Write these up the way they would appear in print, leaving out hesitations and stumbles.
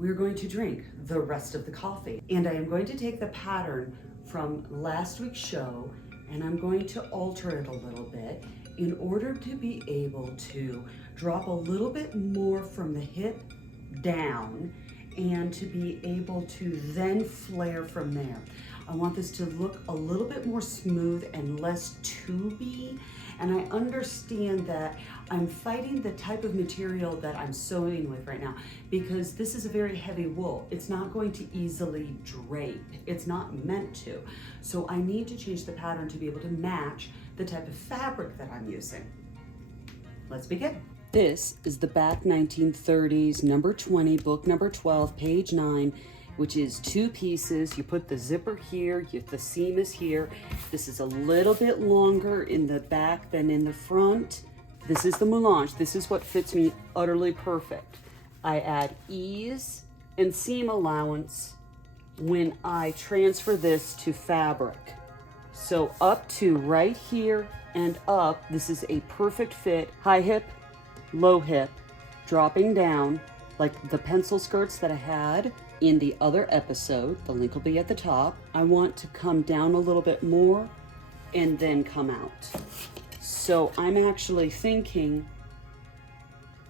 we're going to drink the rest of the coffee. And I am going to take the pattern from last week's show and I'm going to alter it a little bit in order to be able to drop a little bit more from the hip down and to be able to then flare from there. I want this to look a little bit more smooth and less tubey. And I understand that I'm fighting the type of material that I'm sewing with right now because this is a very heavy wool. It's not going to easily drape. It's not meant to. So I need to change the pattern to be able to match the type of fabric that I'm using. Let's begin. This is the back 1930s, number 20, book number 12, page 9, which is 2 pieces. You put the zipper here, the seam is here. This is a little bit longer in the back than in the front. This is the melange. This is what fits me utterly perfect. I add ease and seam allowance when I transfer this to fabric. So up to right here and up, this is a perfect fit. High hip, low hip, dropping down like the pencil skirts that I had in the other episode. The link will be at the top. I want to come down a little bit more and then come out. So I'm actually thinking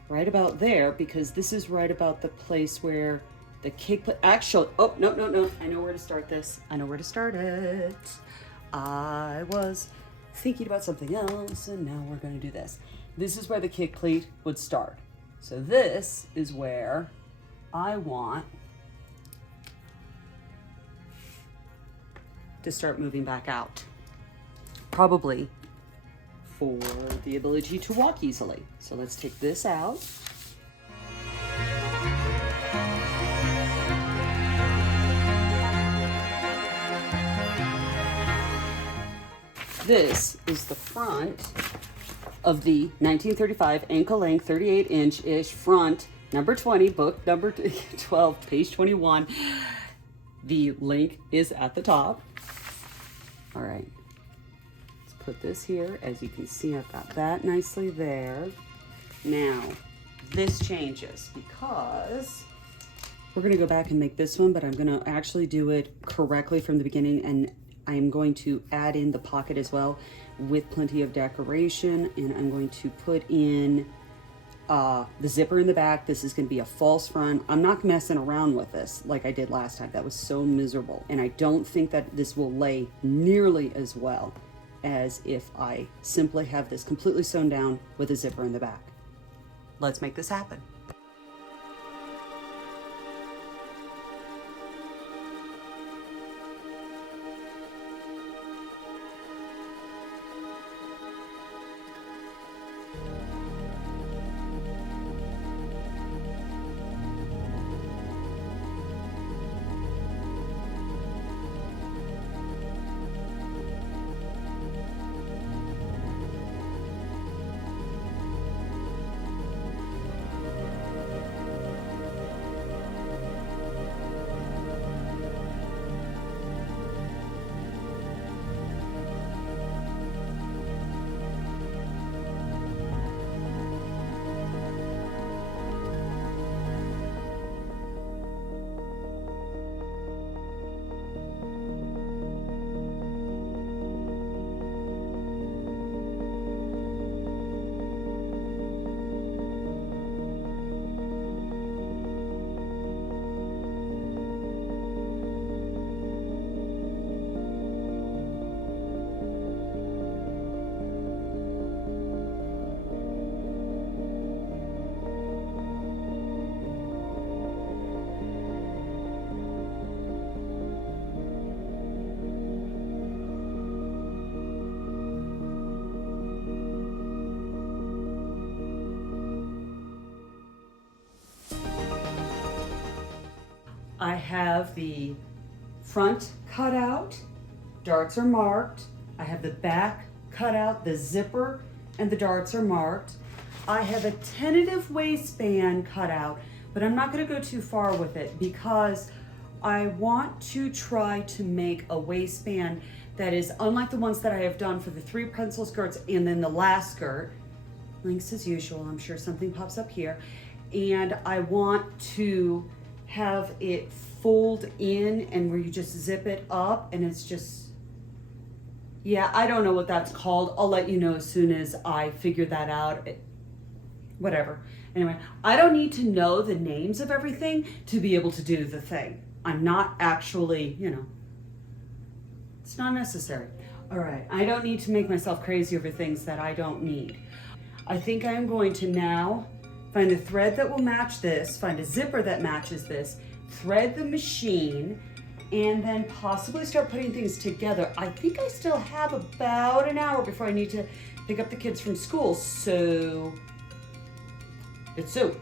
right about there because this is right about the place where the cake, actually, oh, no. I know where to start this. I know where to start it. I was thinking about something else and now we're gonna do this. This is where the kick pleat would start. So this is where I want to start moving back out. Probably for the ability to walk easily. So let's take this out. This is the front of the 1935 ankle length 38-inch-ish front, number 20, book number 12, page 21. The link is at the top. All right, let's put this here. As you can see, I've got that nicely there. Now, this changes because we're gonna go back and make this one, but I'm gonna actually do it correctly from the beginning, and I'm going to add in the pocket as well with plenty of decoration, and I'm going to put in the zipper in the back. This is going to be a false front. I'm not messing around with this like I did last time. That was so miserable, and I don't think that this will lay nearly as well as if I simply have this completely sewn down with a zipper in the back. Let's make this happen. I have the front cut out, darts are marked. I have the back cut out, the zipper and the darts are marked. I have a tentative waistband cut out, but I'm not gonna go too far with it because I want to try to make a waistband that is unlike the ones that I have done for the 3 pencil skirts and then the last skirt. Links as usual, I'm sure something pops up here. And I want to have it fold in and where you just zip it up and it's just, yeah, I don't know what that's called. I'll let you know as soon as I figure that out. Whatever. Anyway, I don't need to know the names of everything to be able to do the thing. I'm not actually, it's not necessary. All right, I don't need to make myself crazy over things that I don't need. I think I'm going to now find a thread that will match this, find a zipper that matches this, thread the machine, and then possibly start putting things together. I think I still have about an hour before I need to pick up the kids from school, so it's so.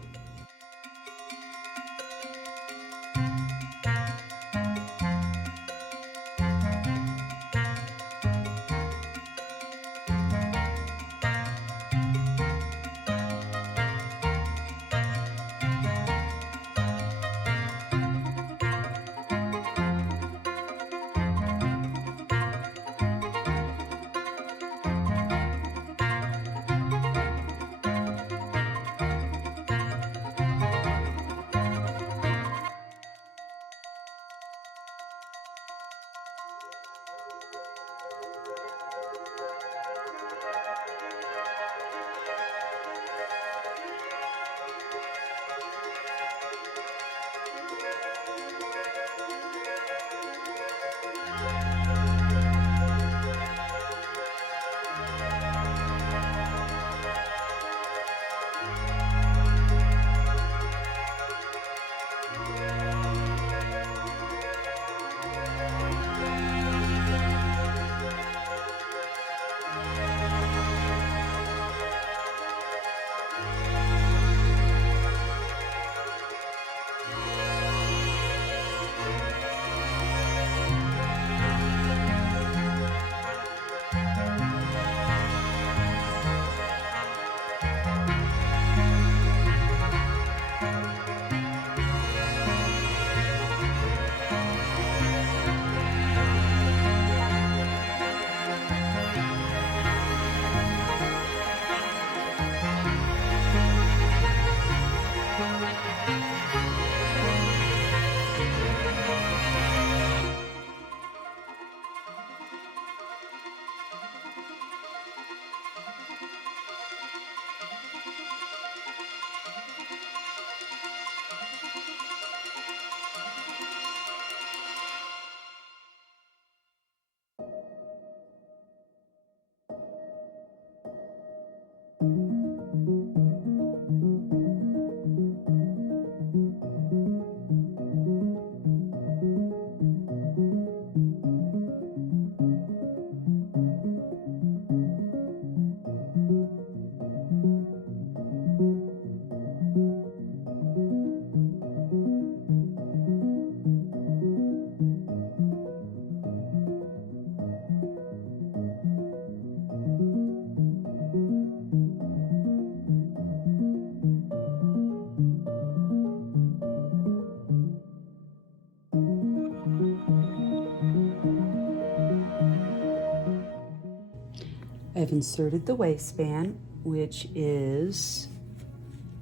I've inserted the waistband, which is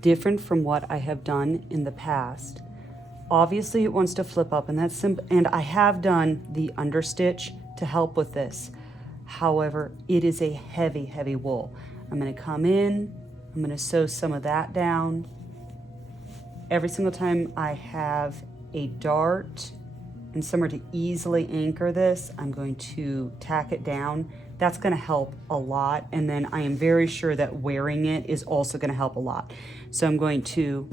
different from what I have done in the past. Obviously it wants to flip up, and that's simple, and I have done the understitch to help with this. However, it is a heavy, heavy wool. I'm gonna come in, I'm gonna sew some of that down. Every single time I have a dart and somewhere to easily anchor this, I'm going to tack it down. That's gonna help a lot. And then I am very sure that wearing it is also gonna help a lot. So I'm going to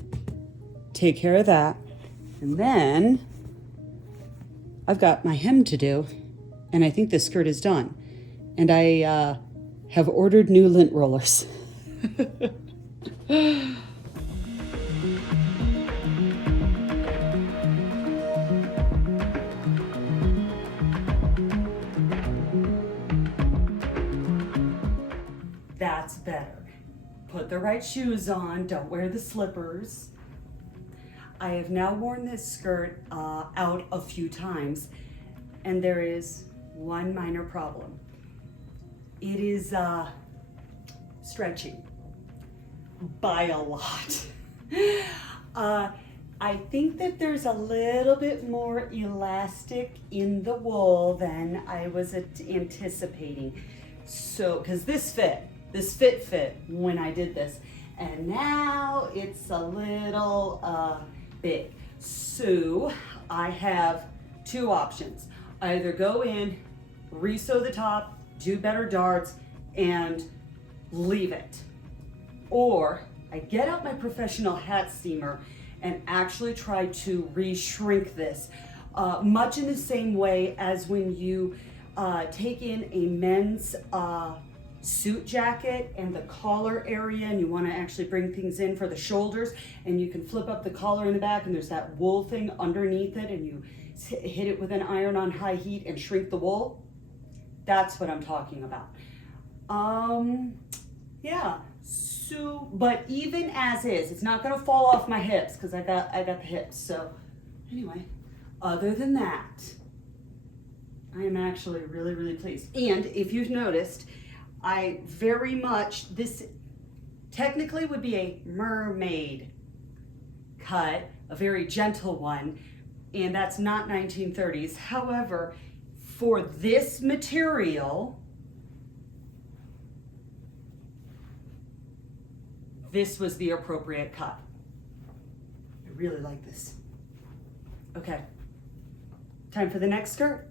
take care of that. And then I've got my hem to do, and I think this skirt is done. And I have ordered new lint rollers. That's better. Put the right shoes on, don't wear the slippers. I have now worn this skirt out a few times, and there is one minor problem. It is stretching by a lot. I I think that there's a little bit more elastic in the wool than I was anticipating. So, because this fit when I did this. And now it's a little big. So I have two options. Either go in, resew the top, do better darts, and leave it. Or I get out my professional hat steamer and actually try to re-shrink this, much in the same way as when you take in a men's suit jacket and the collar area, and you want to actually bring things in for the shoulders, and you can flip up the collar in the back and there's that wool thing underneath it, and you hit it with an iron on high heat and shrink the wool. That's what I'm talking about. Yeah. So, but even as is, it's not going to fall off my hips because I got the hips. So anyway, other than that, I am actually really, really pleased. And if you've noticed, I very much, this technically would be a mermaid cut, a very gentle one, and that's not 1930s. However, for this material, this was the appropriate cut. I really like this. Okay, time for the next skirt.